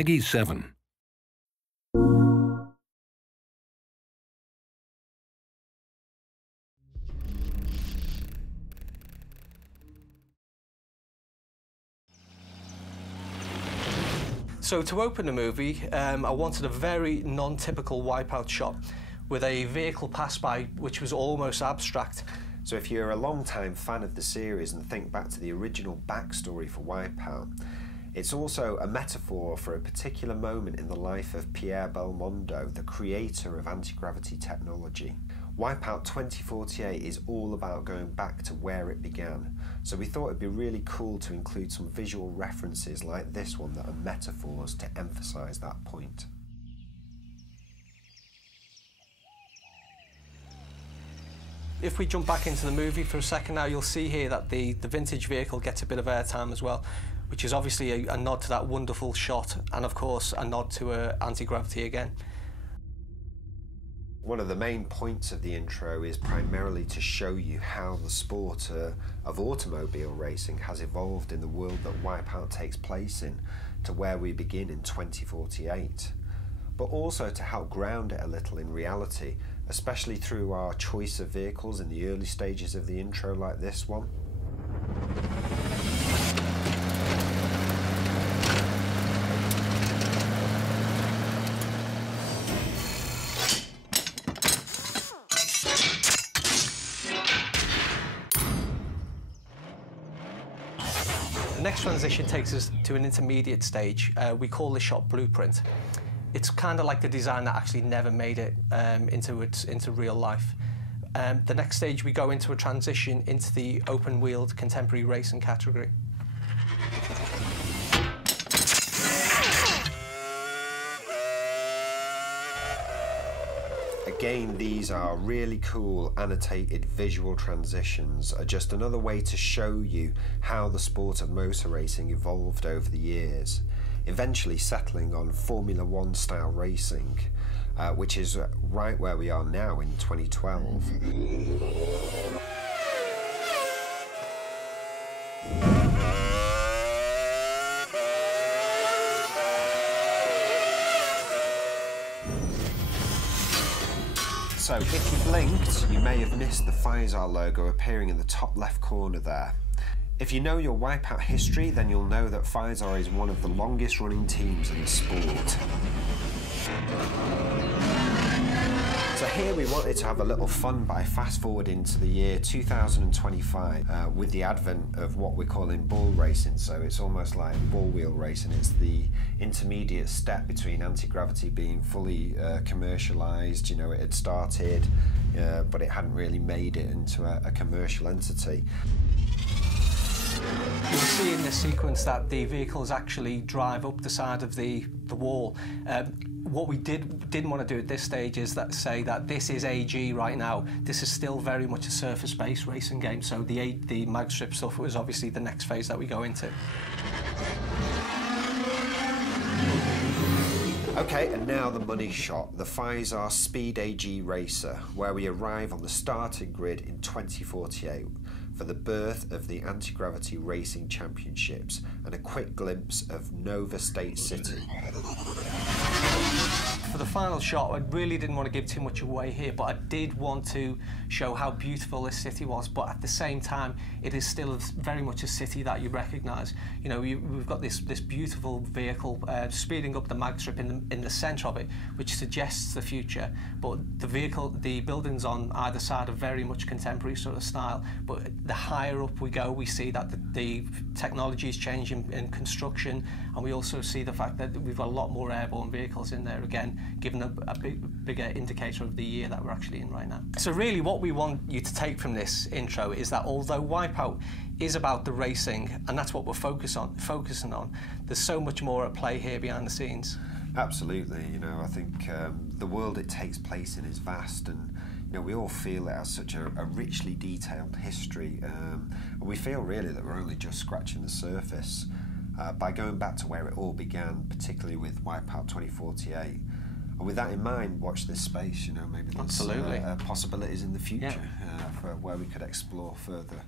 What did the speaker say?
Peggy 7. So to open the movie, I wanted a very non-typical Wipeout shot with a vehicle pass by which was almost abstract. So if you're a long-time fan of the series and think back to the original backstory for Wipeout, it's also a metaphor for a particular moment in the life of Pierre Belmondo, the creator of anti-gravity technology. Wipeout 2048 is all about going back to where it began, so we thought it'd be really cool to include some visual references like this one that are metaphors to emphasise that point. If we jump back into the movie for a second now, you'll see here that the vintage vehicle gets a bit of airtime as well, which is obviously a nod to that wonderful shot and of course a nod to anti-gravity again. One of the main points of the intro is primarily to show you how the sport of automobile racing has evolved in the world that Wipeout takes place in, to where we begin in 2048. But also to help ground it a little in reality, especially through our choice of vehicles in the early stages of the intro like this one. The next transition takes us to an intermediate stage. We call this shot Blueprint. It's kind of like the design that actually never made it into real life. The next stage we go into a transition into the open-wheeled contemporary racing category. Again, these are really cool annotated visual transitions, are just another way to show you how the sport of motor racing evolved over the years, eventually settling on Formula One style racing, which is right where we are now in 2012. So if you blinked, you may have missed the Pfizer logo appearing in the top left corner there. If you know your Wipeout history, then you'll know that Pfizer is one of the longest running teams in the sport. So here we wanted to have a little fun by fast forwarding to the year 2025 with the advent of what we're calling ball racing. So it's almost like ball wheel racing. It's the intermediate step between anti-gravity being fully commercialised. You know, it had started, but it hadn't really made it into a commercial entity. You'll see in this sequence that the vehicles actually drive up the side of the wall. What we didn't want to do at this stage is say that this is AG right now. This is still very much a surface-based racing game, so the mag strip stuff was obviously the next phase that we go into. Okay, and now the money shot, the Pfizer Speed AG Racer, where we arrive on the starting grid in 2048 for the birth of the Anti-Gravity Racing Championships and a quick glimpse of Nova State City. For the final shot, I really didn't want to give too much away here, but I did want to show how beautiful this city was, but at the same time, it is still very much a city that you recognise. You know, we've got this beautiful vehicle speeding up the mag strip in the centre of it, which suggests the future, but the buildings on either side are very much contemporary sort of style, but the higher up we go, we see that the technology is changing in construction, and we also see the fact that we've got a lot more airborne vehicles in there, again, giving a bigger indicator of the year that we're actually in right now. So really what we want you to take from this intro is that although Wipeout is about the racing, and that's what we're focusing on, there's so much more at play here behind the scenes. Absolutely, you know, I think the world it takes place in is vast, and you know, we all feel it has such a richly detailed history, and we feel really that we're only just scratching the surface by going back to where it all began, particularly with Wipeout 2048. And with that in mind, watch this space, you know, maybe there's possibilities in the future for where we could explore further.